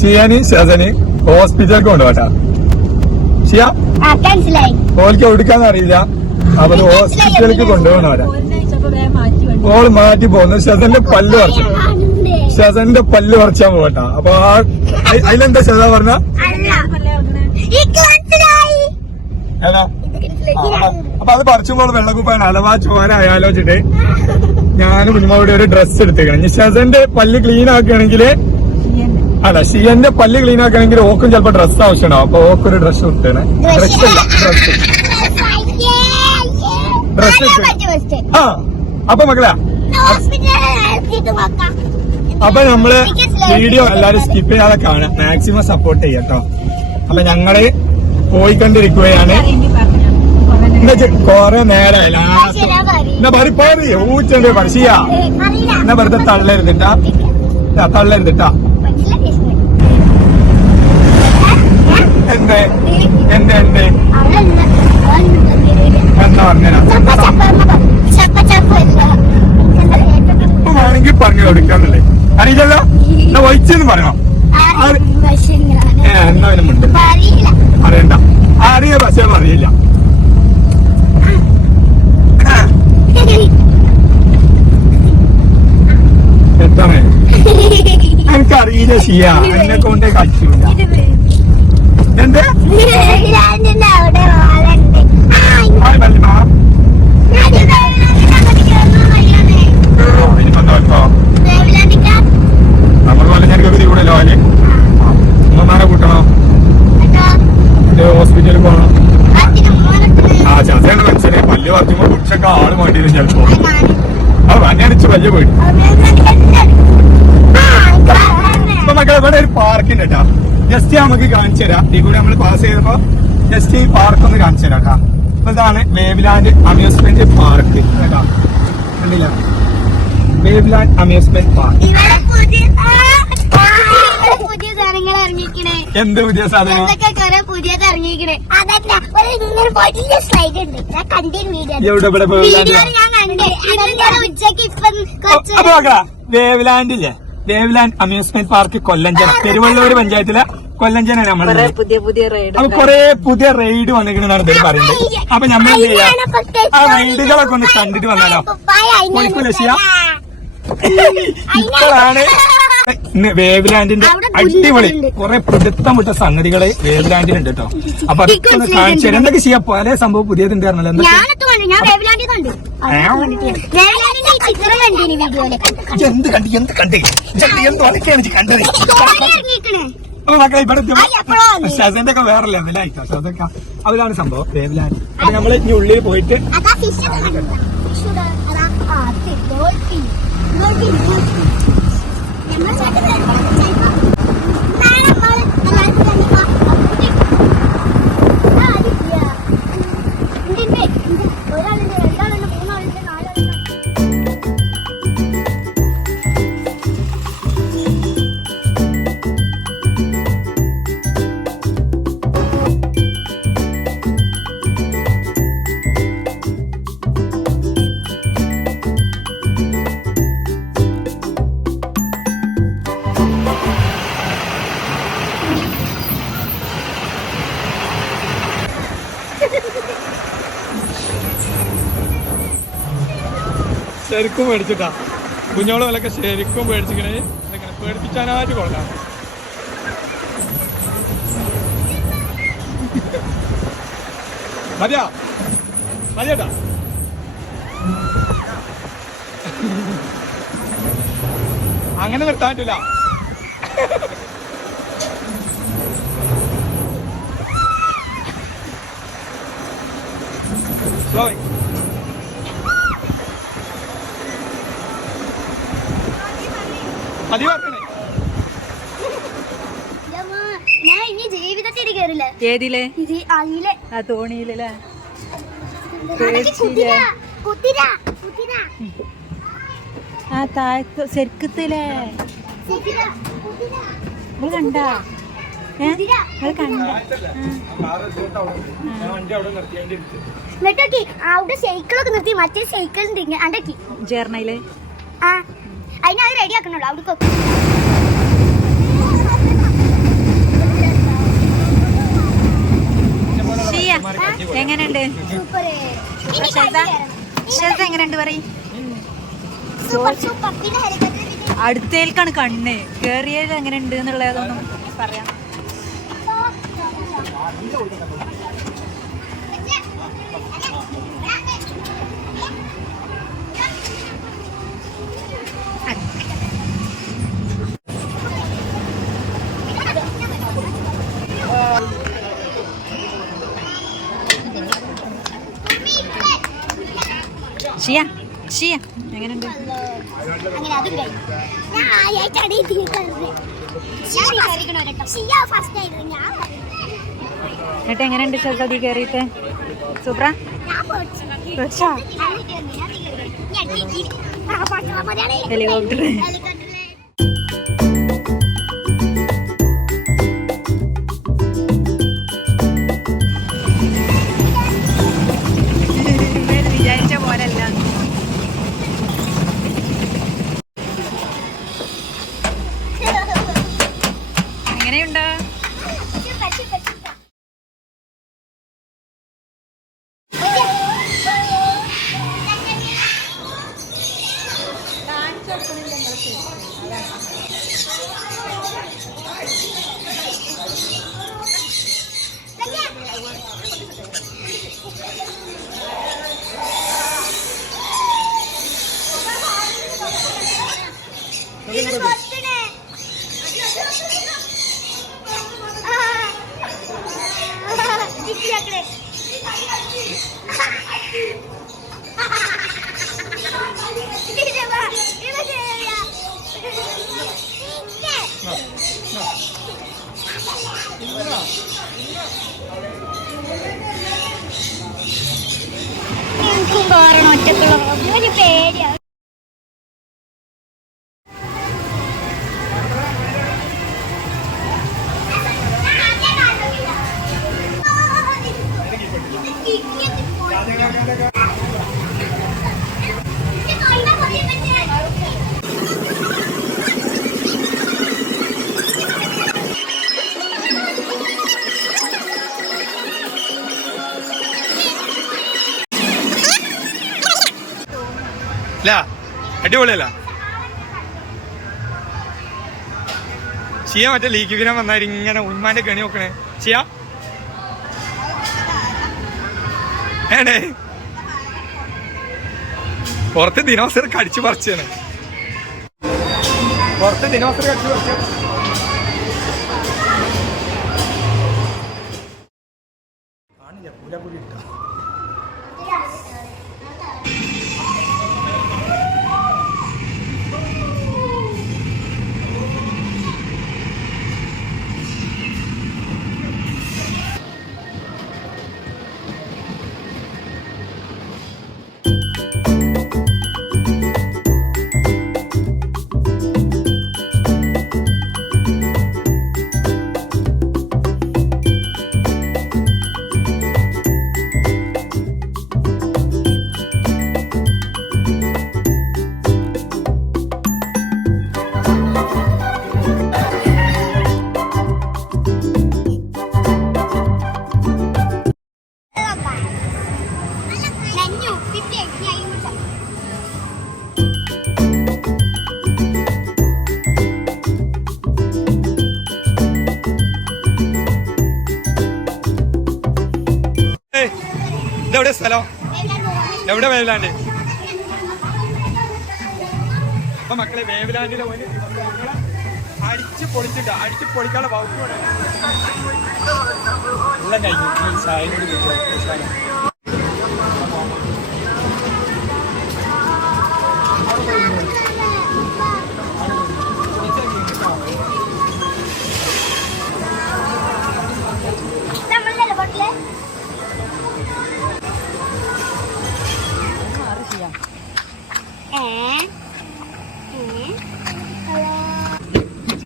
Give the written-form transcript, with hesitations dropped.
ഷിയാനി ഷസന് ഹോസ്പിറ്റലിൽ കൊണ്ടുപോട്ടാ. ഷിയ ഓൾക്ക് എവിടുക്കാന്ന് അറിയില്ല. അവര് ഹോസ്പിറ്റലിലേക്ക് കൊണ്ടുപോകണവരാ. ഓള് മാറ്റി പോകുന്നു. ഷസന്റെ പല്ല് പറിച്ചു. ഷസന്റെ പല്ല് പറിച്ചാൻ പോകട്ടാ. അപ്പൊ അതിലെന്താ ഷസ പറഞ്ഞ അപ്പൊ അത് പറിച്ചുമ്പോൾ വെള്ളക്കുപ്പാണ് അലവാ ചോര ആലോചിച്ചിട്ട് ഞാനും കുഞ്ഞുമാവിടെ ഒരു ഡ്രസ്സ് എടുത്തേക്കണം. ഷസന്റെ പല്ല് ക്ലീൻ ആക്കുകയാണെങ്കിൽ അല്ല ഷിയന്റെ പല്ല് ക്ലീൻ ആക്കുകയാണെങ്കിൽ ഓക്കും ചിലപ്പോ ഡ്രസ്സ് ആവശ്യമുണ്ടാവും. അപ്പൊ ഓക്കൊരു ഡ്രസ്സ് ഇട്ടേണേ. ഡ്രസ്സ് ആ അപ്പൊ മക്കളാ അപ്പൊ നമ്മള് വീഡിയോ എല്ലാരും സ്കിപ്പ് ചെയ്യാതെ കാണാം. മാക്സിമം സപ്പോർട്ട് ചെയ്യാട്ടോ. അപ്പൊ ഞങ്ങള് പോയിക്കൊണ്ടിരിക്കുകയാണ്. കൊറേ നേരമായില്ല. എന്നാ പറ ഊച്ചന്റെ പരിശിയാ എന്നാ വെറുതെ തള്ളരുതിട്ടാ തള്ളരുതിട്ടാ. എന്തേ എന്തേ എന്തേ എന്നാ പറഞ്ഞാ വേണമെങ്കിൽ പറഞ്ഞു കൊടുക്കാന്നല്ലേ അറിയില്ലല്ലോ. എന്നാ വഹിച്ചെന്ന് പറയണം. എന്നാ അതിനുമുണ്ട് അറിയണ്ട. അറിയ പക്ഷേ അറിയില്ല. എത്താണ് എനിക്കറിയില്ല ഷിയ. എന്നെ കൊണ്ടേ കളിച്ചില്ല. എന്താ നമ്മൾ വല്ലഞ്ഞാൽ കൂടെ ലോല് ഉമ്മമാരെ കൂട്ടണം. ഹോസ്പിറ്റലിൽ പോകണം. ആ ചതയാണ് മനസ്സിലായി. പല്ല് പറിച്ചുമ്പോ കുറിച്ചൊക്കെ ആള് വേണ്ടിയിരുന്നു ചിലപ്പോ. അത് വന്നടിച്ച് പല്ല് പോയി. ഇപ്പൊ മക്കളെ ഇവിടെ ഒരു പാർക്കുണ്ട് കേട്ടാ. ജസ്റ്റ് നമുക്ക് കാണിച്ചു തരാം. ഈ കൂടെ നമ്മൾ പാസ് ചെയ്തപ്പോ ജസ്റ്റ് ഈ പാർക്ക് ഒന്ന് കാണിച്ചു തരാം കേട്ടാ. അപ്പൊ ഇതാണ് വേവ്ലാൻഡ് അമ്യൂസ്മെന്റ് പാർക്ക് കേട്ടാ. കണ്ടില്ല വേവ്ലാൻഡ് അമ്യൂസ്മെന്റ് പാർക്ക്. എന്ത് പുതിയ സാധനം പുതിയത് ഇറങ്ങിക്കണേ. വേവ്ലാൻഡില്ലേ വേവ്ലാൻഡ് അമ്യൂസ്മെന്റ് പാർക്ക് കൊല്ലഞ്ചന പെരുവള്ളൂർ പഞ്ചായത്തിലെ കൊല്ലഞ്ചനാണ് നമ്മൾ. അപ്പൊ കൊറേ പുതിയ റൈഡ് വന്നിരിക്കണെന്നാണ് പേര് പറയുന്നത്. അപ്പൊ നമ്മൾ എന്ത് ചെയ്യാം ആ റൈഡുകളൊക്കെ ഒന്ന് കണ്ടിട്ട് വന്നാലോ. ലക്ഷ്യ ഇപ്പോഴാണ് വേവ്ലാൻഡിന്റെ അടിപൊളി കുറെ പിടുത്തം വിട്ട സംഗതികള് വേവ്ലാൻഡിലുണ്ട് കേട്ടോ. അപ്പൊ അതൊക്കെ ഒന്ന് കാണിച്ചു തരാം. എന്തൊക്കെ ചെയ്യാം പല സംഭവം പുതിയതുണ്ട് പറഞ്ഞല്ലോ. എന്തൊക്കെ എന്ത് കണ്ടി എന്ത് കണ്ടേ എന്ത് ഉറക്കാണ് കണ്ടത്. അപ്പൊ മക്കളെ ഇവിടെ ഷസന്റെ ഒക്കെ വേറെ ലെവലായിട്ടോ. ഷസൊക്കെ അതിലാണ് സംഭവം വേവ്ലാൻഡ്. അപ്പൊ നമ്മള് ഇനി ഉള്ളിൽ പോയിട്ട് ശരിക്കും മേടിച്ചിട്ടാ. കുഞ്ഞോള് വിലക്കെ ശരിക്കും മേടിച്ചിക്കണേ. പേടിപ്പിച്ചാനായിട്ട് കൊള്ളാം. മതിയാ മതിയേട്ടാ. അങ്ങനെ നിർത്താൻ പറ്റില്ല. മതി പറഞ്ഞേ. ഞാൻ ഇനി ജീവിതത്തിൽ കയറില്ല. ഏതിലെ ആ തോണിയിലല്ലേ ആ താഴത്ത് ശരിക്കത്തില്ലേ കണ്ടാ അവിടെ സൈക്കിളൊക്കെ നിർത്തി മറ്റേ സൈക്കിളിന്റെ അണ്ടക്കി ചേർണയില് അതിനത് റെഡി ആക്കണല്ലോ അവിടെ എങ്ങനെയുണ്ട്? സൂപ്പർ ഷെൽസ എങ്ങനെയുണ്ട് പറയും? Super super. പിന്നെ ഹെലികോപ്റ്റർ പിന്നെ അടുത്തേൽക്കാണ് കണ്ണ് കേറിയത് എങ്ങനെയുണ്ട് എന്നുള്ളതൊന്നും പറയാം. ഷിയ ഷിയ എങ്ങനെയുണ്ട്? അങ്ങനെ അതും കഴിഞ്ഞു. ഞാൻ ആയിട്ടാണ് ഈ തീർക്കുന്നത്. ഷിയ ഫസ്റ്റ് ആയിരുന്നു. ഞാൻ എന്നിട്ട് എങ്ങനെയുണ്ട് ചെറുതീ കയറിയിട്ട്? സൂപ്പറാ? ഞാൻ ഹെലികോപ്റ്റർ. വിചാരിച്ച പോലല്ല. എങ്ങനെയുണ്ടോ? ഒറ്റക്കുള്ള പേടിയാണ്. അടിപൊളിയല്ല? ഷിയ മറ്റേ ലീക്ക് വിനം വന്നാൽ ഇങ്ങനെ ഉമ്മാന്റെ കണി നോക്കണേ. ഷിയ ഏണേ പുറത്ത് ദിനോസർ കടിച്ചു പറിച്ചാണ്. പുറത്ത് ദിനോസർ കടിച്ചു പറിച്ച ഇതെവിടെ സ്ഥലം? എവിടെ വേവലാണ്ട്? അപ്പൊ മക്കളെ വേവലാണ്ടിലെ അടിച്ച് പൊളിച്ചിട്ട് അടിച്ച് പൊളിക്കാനുള്ള വകുപ്പ് എല്ലാം കഴിഞ്ഞു.